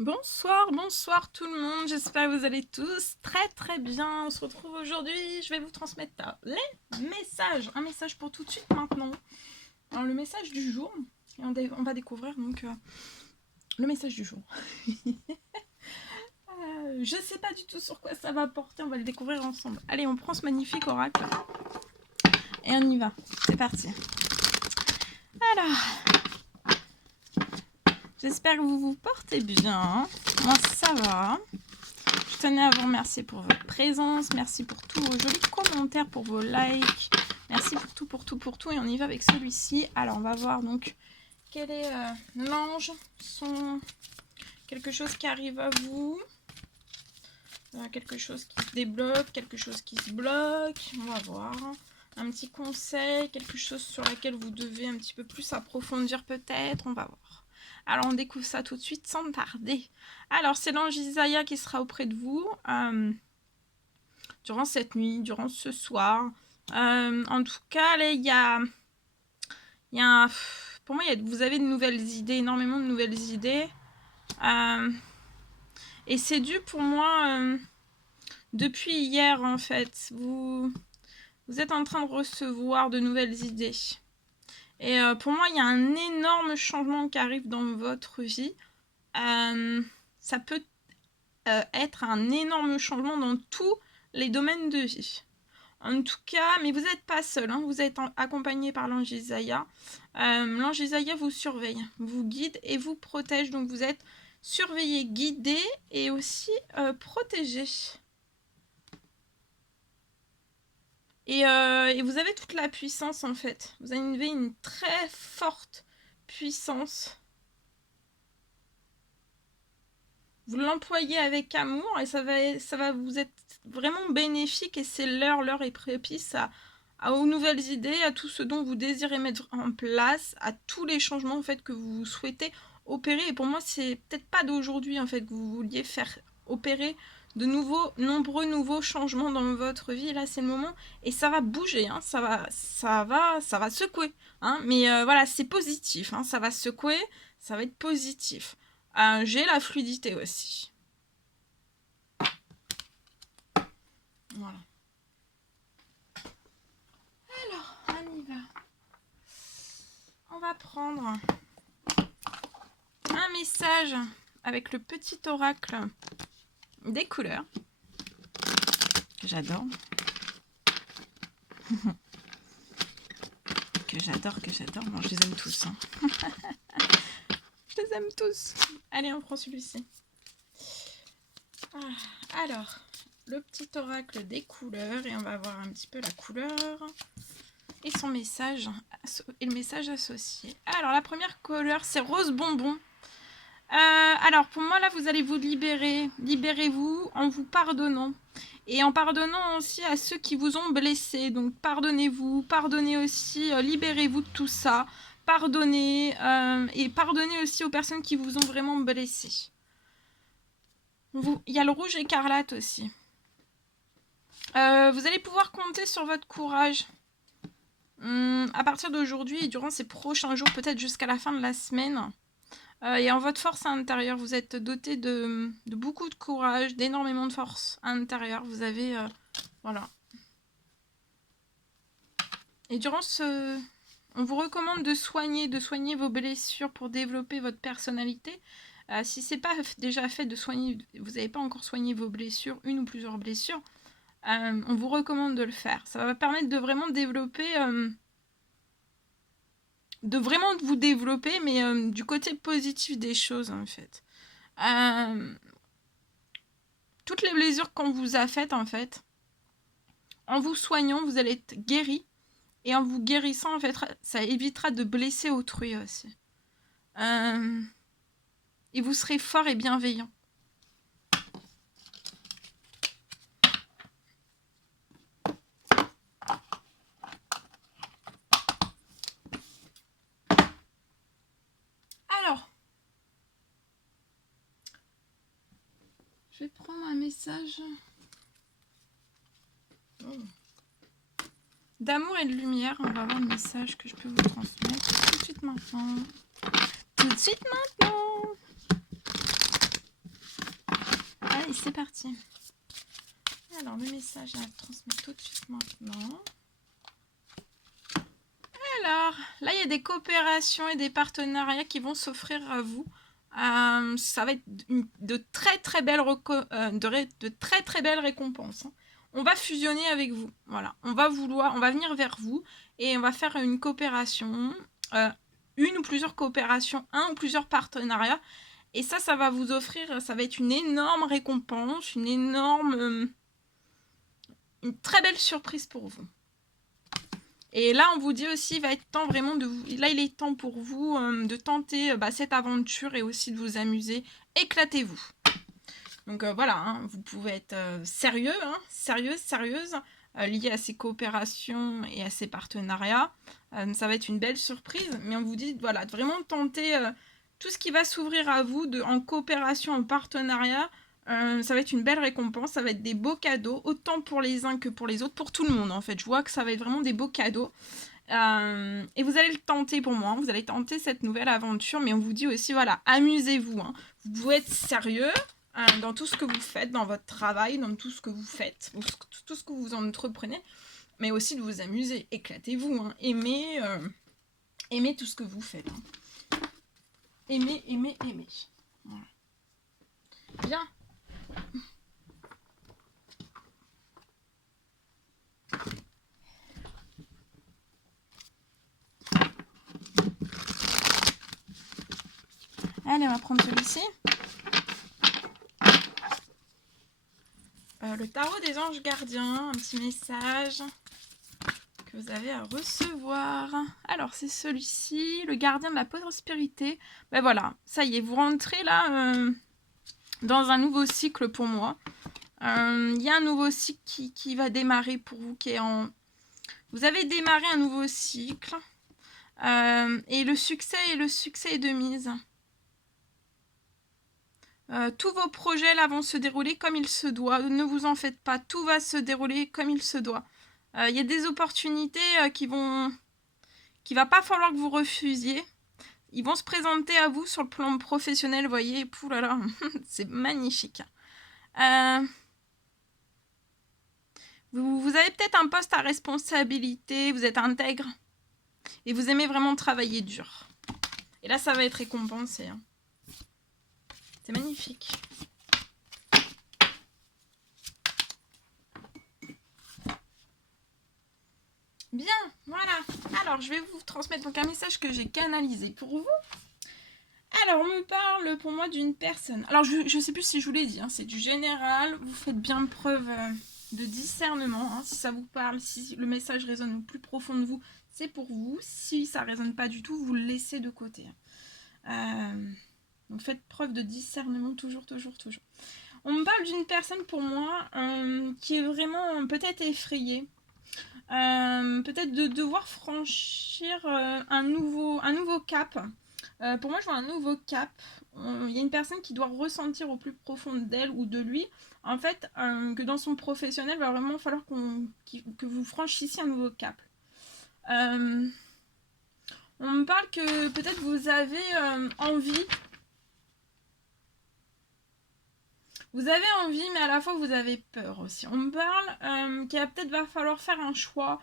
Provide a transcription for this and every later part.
Bonsoir, bonsoir tout le monde, j'espère que vous allez tous très bien. On se retrouve aujourd'hui, je vais vous transmettre les messages. Un message pour tout de suite maintenant. Alors le message du jour, et on va découvrir donc le message du jour. Je sais pas du tout sur quoi ça va porter, on va le découvrir ensemble. Allez, on prend ce magnifique oracle et on y va, c'est parti. Alors... J'espère que vous vous portez bien. Moi, ça va. Je tenais à vous remercier pour votre présence. Merci pour tous vos jolis commentaires, pour vos likes. Merci pour tout. Et on y va avec celui-ci. Alors, on va voir donc quel est l'ange. Quelque chose qui arrive à vous. Quelque chose qui se débloque. Quelque chose qui se bloque. On va voir. Un petit conseil. Quelque chose sur laquelle vous devez un petit peu plus approfondir peut-être. On va voir. Alors, on découvre ça tout de suite sans tarder. Alors, c'est l'ange Isaïa qui sera auprès de vous durant cette nuit, durant ce soir. En tout cas, là, pour moi, vous avez de nouvelles idées, énormément de nouvelles idées. Et c'est dû pour moi depuis hier, en fait. Vous êtes en train de recevoir de nouvelles idées. Et pour moi, il y a un énorme changement qui arrive dans votre vie. Ça peut être un énorme changement dans tous les domaines de vie. En tout cas, mais vous n'êtes pas seul, hein, vous êtes accompagné par l'ange Isaïa. L'ange Isaïa vous surveille, vous guide et vous protège. Donc vous êtes surveillé, guidé et aussi protégé. Et vous avez toute la puissance en fait. Vous avez une très forte puissance. Vous l'employez avec amour et ça va vous être vraiment bénéfique et c'est l'heure est propice aux nouvelles idées, à tout ce dont vous désirez mettre en place, à tous les changements en fait que vous souhaitez opérer. Et pour moi, c'est peut-être pas d'aujourd'hui en fait que vous vouliez faire opérer de nombreux nouveaux changements dans votre vie. Là, c'est le moment et ça va bouger, hein, ça va secouer. Hein, mais voilà, c'est positif, hein, ça va secouer, ça va être positif. J'ai la fluidité aussi. Voilà. Alors, on y va. On va prendre un message avec le petit oracle des couleurs. Que j'adore. que j'adore. Bon, je les aime tous. Hein. Je les aime tous. Allez, on prend celui-ci. Alors, le petit oracle des couleurs. Et on va voir un petit peu la couleur et son message et le message associé. Alors, la première couleur, c'est rose bonbon. Alors, pour moi, là, vous allez vous libérer. Libérez-vous en vous pardonnant. Et en pardonnant aussi à ceux qui vous ont blessé. Donc, pardonnez-vous. Pardonnez aussi. Libérez-vous de tout ça. Pardonnez. Et pardonnez aussi aux personnes qui vous ont vraiment blessé. Il y a le rouge écarlate aussi. Vous allez pouvoir compter sur votre courage. À partir d'aujourd'hui et durant ces prochains jours, peut-être jusqu'à la fin de la semaine. Et en votre force intérieure, vous êtes doté de beaucoup de courage, d'énormément de force intérieure. Vous avez... voilà. Et durant on vous recommande de soigner vos blessures pour développer votre personnalité. Si c'est pas déjà fait de soigner, vous n'avez pas encore soigné vos blessures, une ou plusieurs blessures, on vous recommande de le faire. Ça va permettre de vraiment développer... de vous développer, mais du côté positif des choses, en fait. Toutes les blessures qu'on vous a faites, en fait, en vous soignant, vous allez être guéri. Et en vous guérissant, en fait, ça évitera de blesser autrui aussi. Et vous serez fort et bienveillant. Alors, je vais prendre un message d'amour et de lumière. On va voir le message que je peux vous transmettre tout de suite maintenant. Allez, c'est parti. Alors, le message à transmettre tout de suite maintenant. Alors, là, il y a des coopérations et des partenariats qui vont s'offrir à vous. Ça va être de très très belles récompenses. Hein. On va fusionner avec vous. Voilà, on va venir vers vous et on va faire une coopération, une ou plusieurs coopérations, un ou plusieurs partenariats. Et ça va vous offrir, ça va être une énorme récompense, une très belle surprise pour vous. Et là, on vous dit aussi, il va être temps vraiment de vous... Là, il est temps pour vous de tenter cette aventure et aussi de vous amuser. Éclatez-vous. Donc voilà, hein, vous pouvez être sérieux, hein, sérieuse, lié à ces coopérations et à ces partenariats. Ça va être une belle surprise, mais on vous dit, voilà, de vraiment tenter tout ce qui va s'ouvrir à vous en coopération, en partenariat. Ça va être une belle récompense, ça va être des beaux cadeaux, autant pour les uns que pour les autres, pour tout le monde en fait. Je vois que ça va être vraiment des beaux cadeaux. Et vous allez le tenter pour moi, vous allez tenter cette nouvelle aventure, mais on vous dit aussi, voilà, amusez-vous. Hein. Vous pouvez être sérieux dans tout ce que vous faites, dans votre travail, dans tout ce que vous faites, tout ce que vous entreprenez, mais aussi de vous amuser. Éclatez-vous, hein. Aimez tout ce que vous faites. Hein. Aimez. Voilà. Bien. Allez, on va prendre celui-ci. Le tarot des anges gardiens, un petit message que vous avez à recevoir. Alors, c'est celui-ci, le gardien de la prospérité. Ben voilà, ça y est, vous rentrez là dans un nouveau cycle pour moi. Il y a un nouveau cycle qui va démarrer pour vous, Vous avez démarré un nouveau cycle. Et le succès est de mise. Tous vos projets là vont se dérouler comme il se doit. Ne vous en faites pas, tout va se dérouler comme il se doit. Il y a des opportunités qu'il va pas falloir que vous refusiez. Ils vont se présenter à vous sur le plan professionnel, vous voyez, poulala, c'est magnifique. Vous avez peut-être un poste à responsabilité, vous êtes intègre et vous aimez vraiment travailler dur. Et là, ça va être récompensé. Hein. C'est magnifique. Bien, voilà. Alors, je vais vous transmettre donc un message que j'ai canalisé pour vous. Alors, on me parle pour moi d'une personne. Alors, je ne sais plus si je vous l'ai dit, hein, c'est du général. Vous faites bien preuve de discernement. Hein, si ça vous parle, si le message résonne au plus profond de vous, c'est pour vous. Si ça ne résonne pas du tout, vous le laissez de côté. Donc, faites preuve de discernement toujours. On me parle d'une personne pour moi qui est vraiment peut-être effrayée. Peut-être de devoir franchir un nouveau cap. Pour moi, je vois un nouveau cap. Il y a une personne qui doit ressentir au plus profond d'elle ou de lui, en fait, que dans son professionnel, il va vraiment falloir que vous franchissiez un nouveau cap. On me parle que peut-être vous avez envie. Vous avez envie, mais à la fois vous avez peur aussi. On me parle qu'il va falloir faire un choix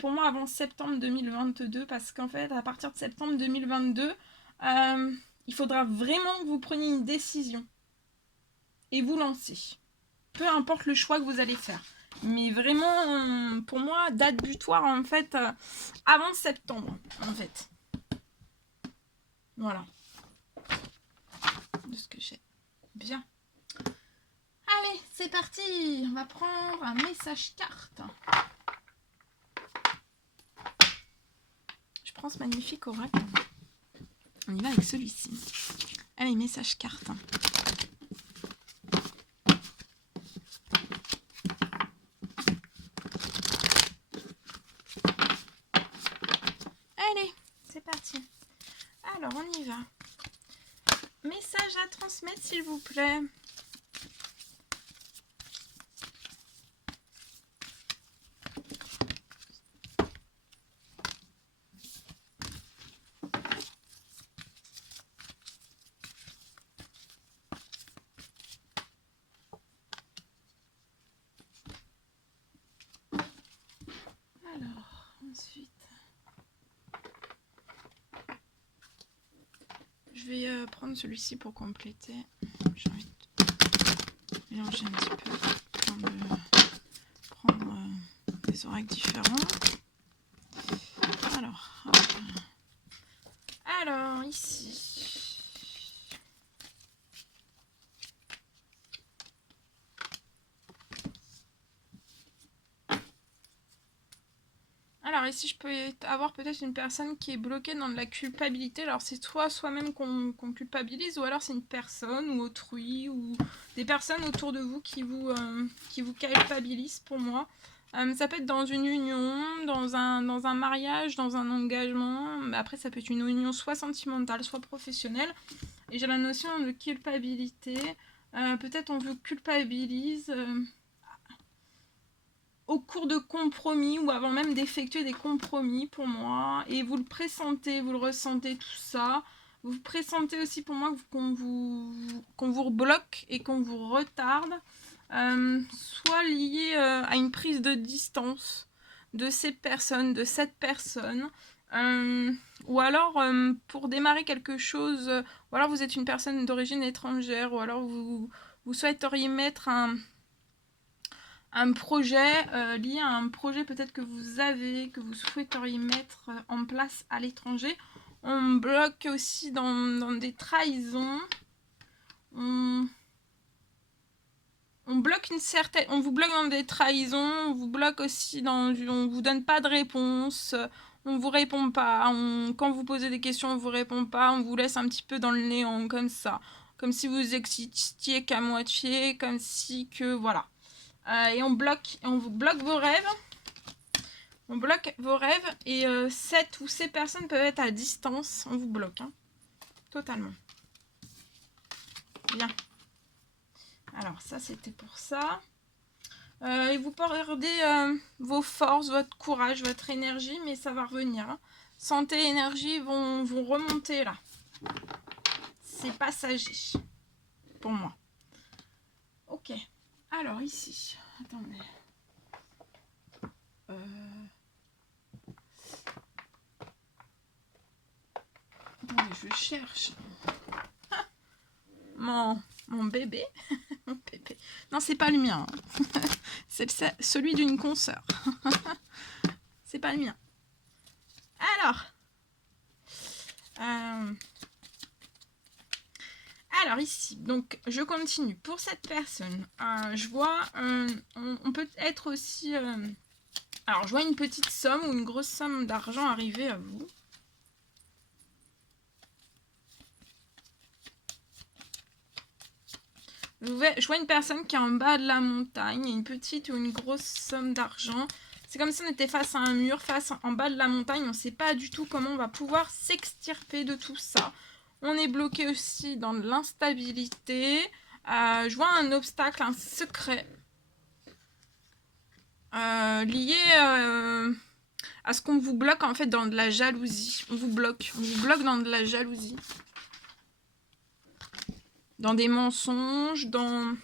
pour moi avant septembre 2022, parce qu'en fait, à partir de septembre 2022, il faudra vraiment que vous preniez une décision et vous lancez. Peu importe le choix que vous allez faire. Mais vraiment, pour moi, date butoir, en fait, avant septembre, en fait. Voilà. De ce que j'ai. Bien. Allez, c'est parti. On va prendre un message carte. Je prends ce magnifique oracle. On y va avec celui-ci. Allez, message carte. Allez, c'est parti. Alors, on y va. Message à transmettre, s'il vous plaît. vais prendre celui-ci pour compléter. J'ai envie de mélanger un petit peu. Prendre des oracles différents. Alors, ici. Alors ici, je peux avoir peut-être une personne qui est bloquée dans de la culpabilité. Alors c'est soit soi-même qu'on culpabilise, ou alors c'est une personne ou autrui, ou des personnes autour de vous qui vous culpabilisent pour moi. Ça peut être dans une union, dans un mariage, dans un engagement. Après, ça peut être une union soit sentimentale, soit professionnelle. Et j'ai la notion de culpabilité. Peut-être on vous culpabilise au cours de compromis ou avant même d'effectuer des compromis pour moi. Et vous le pressentez, vous le ressentez, tout ça. Vous pressentez aussi pour moi qu'on vous bloque et qu'on vous retarde. Soit lié à une prise de distance de ces personnes, de cette personne. Ou alors pour démarrer quelque chose, ou alors vous êtes une personne d'origine étrangère, ou alors vous souhaiteriez mettre un projet lié à un projet peut-être que vous avez, que vous souhaiteriez mettre en place à l'étranger. On bloque aussi dans des trahisons. On bloque on vous bloque dans des trahisons, on vous bloque aussi on vous donne pas de réponse, on vous répond pas, quand vous posez des questions, on vous répond pas, on vous laisse un petit peu dans le néant comme ça, comme si vous existiez qu'à moitié, comme si que voilà. Et on vous bloque vos rêves. On bloque vos rêves et cette ou ces personnes peuvent être à distance, on vous bloque, hein, totalement. Bien. Alors ça c'était pour ça. Et vous perdez vos forces, votre courage, votre énergie, mais ça va revenir. Hein. Santé et énergie vont remonter là. C'est passager pour moi. Ok. Alors ici, attendez. Attendez, je cherche. Ah, mon bébé. Mon bébé. Non, c'est pas le mien. C'est celui d'une consoeur. C'est pas le mien. Alors ici, donc je continue. Pour cette personne, je vois, on peut être aussi... alors je vois une petite somme ou une grosse somme d'argent arriver à vous. Je vois une personne qui est en bas de la montagne, une petite ou une grosse somme d'argent. C'est comme si on était face à un mur, en bas de la montagne. On ne sait pas du tout comment on va pouvoir s'extirper de tout ça. On est bloqué aussi dans de l'instabilité. Je vois un obstacle, un secret lié à ce qu'on vous bloque en fait dans de la jalousie. On vous bloque dans de la jalousie. Dans des mensonges, dans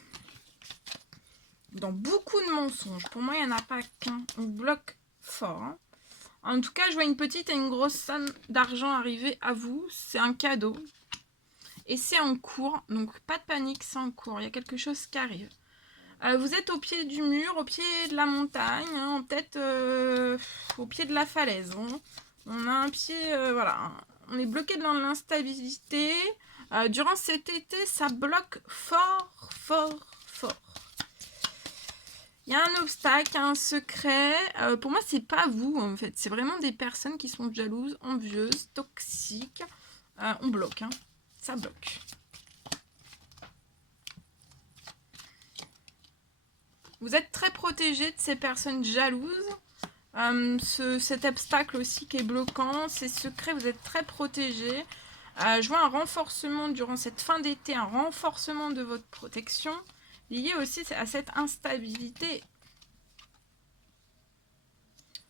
beaucoup de mensonges. Pour moi, il n'y en a pas qu'un. On bloque fort. Hein. En tout cas, je vois une petite et une grosse somme d'argent arriver à vous. C'est un cadeau. Et c'est en cours. Donc, pas de panique, c'est en cours. Il y a quelque chose qui arrive. Vous êtes au pied du mur, au pied de la montagne, hein, peut-être au pied de la falaise. Hein. On a un pied, voilà. On est bloqué dans l'instabilité. Durant cet été, ça bloque fort, fort, fort. Il y a un obstacle, un secret. Pour moi, c'est pas vous, en fait. C'est vraiment des personnes qui sont jalouses, envieuses, toxiques. On bloque, hein. Ça bloque. Vous êtes très protégé de ces personnes jalouses. Cet obstacle aussi qui est bloquant, ces secrets, vous êtes très protégé. Je vois un renforcement durant cette fin d'été, un renforcement de votre protection, lié aussi à cette instabilité.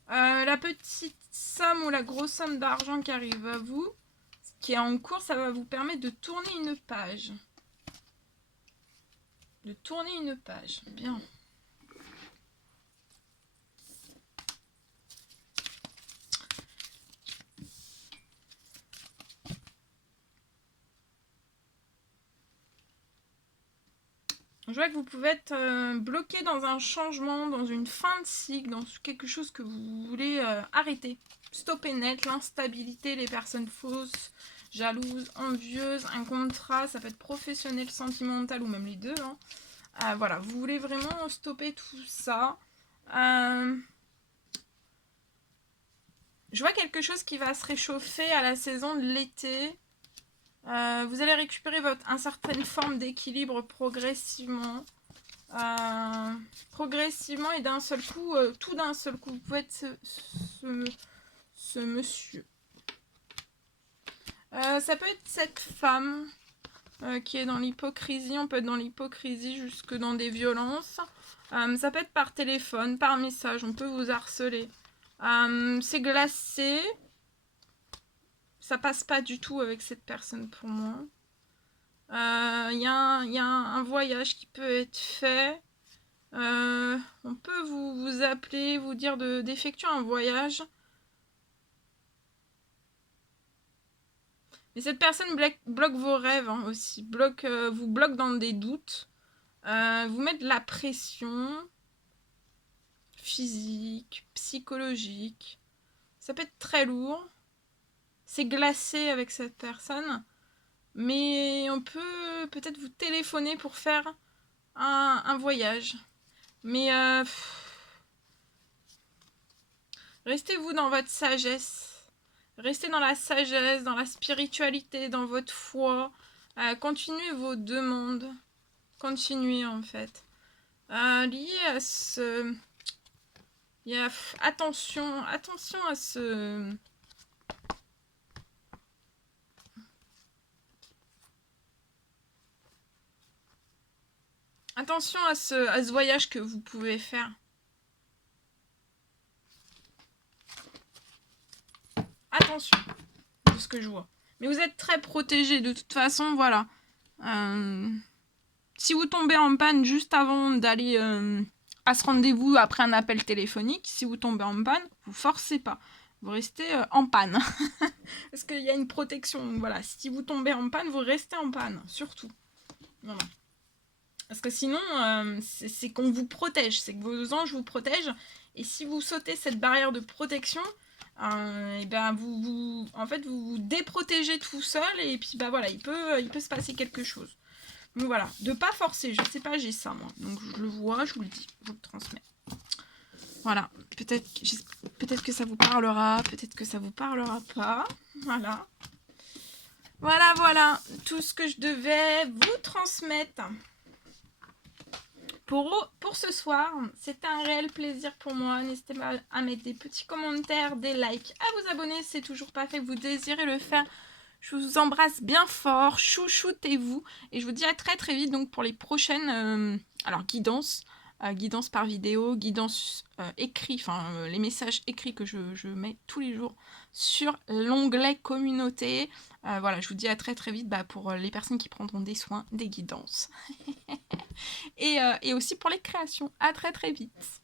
La petite somme ou la grosse somme d'argent qui arrive à vous, qui est en cours, ça va vous permettre de tourner une page. De tourner une page. Bien. Je vois que vous pouvez être bloqué dans un changement, dans une fin de cycle, dans quelque chose que vous voulez arrêter. Stopper net, l'instabilité, les personnes fausses, jalouses, envieuses, un contrat, ça peut être professionnel, sentimental ou même les deux. Hein. Voilà, vous voulez vraiment stopper tout ça. Je vois quelque chose qui va se réchauffer à la saison de l'été. Vous allez récupérer une certaine forme d'équilibre progressivement. Progressivement et d'un seul coup, tout d'un seul coup. Vous pouvez être ce monsieur. Ça peut être cette femme qui est dans l'hypocrisie. On peut être dans l'hypocrisie jusque dans des violences. Ça peut être par téléphone, par message. On peut vous harceler. C'est glacé. Ça passe pas du tout avec cette personne pour moi. Il y a un voyage qui peut être fait. On peut vous appeler, vous dire d'effectuer un voyage. Mais cette personne bloque vos rêves hein, aussi. Vous bloque dans des doutes. Vous met de la pression physique, psychologique. Ça peut être très lourd. C'est glacé avec cette personne. Mais on peut peut-être vous téléphoner pour faire un voyage. Mais restez-vous dans votre sagesse. Restez dans la sagesse, dans la spiritualité, dans votre foi. Continuez vos demandes. Continuez en fait. Lié à ce... Attention à ce... Attention à ce voyage que vous pouvez faire. Attention de ce que je vois. Mais vous êtes très protégé de toute façon, voilà. Si vous tombez en panne juste avant d'aller à ce rendez-vous après un appel téléphonique, si vous tombez en panne, vous forcez pas. Vous restez en panne. Parce qu'il y a une protection. Voilà, si vous tombez en panne, vous restez en panne, surtout. Voilà. Parce que sinon, c'est qu'on vous protège, c'est que vos anges vous protègent. Et si vous sautez cette barrière de protection, et ben vous vous déprotégez tout seul. Et puis bah voilà, il peut se passer quelque chose. Donc voilà, de pas forcer. Je sais pas, j'ai ça moi. Donc je le vois, je vous le dis, je vous le transmets. Voilà, peut-être que ça vous parlera, peut-être que ça vous parlera pas. Voilà. Voilà, tout ce que je devais vous transmettre. Pour ce soir, c'était un réel plaisir pour moi. N'hésitez pas à mettre des petits commentaires, des likes, à vous abonner si c'est toujours pas fait, que vous désirez le faire. Je vous embrasse bien fort, chouchoutez-vous. Et je vous dis à très très vite donc pour les prochaines guidances. Guidance par vidéo, guidance écrit, les messages écrits que je mets tous les jours sur l'onglet communauté. Voilà, je vous dis à très très vite pour les personnes qui prendront des soins, des guidances. et aussi pour les créations. À très très vite.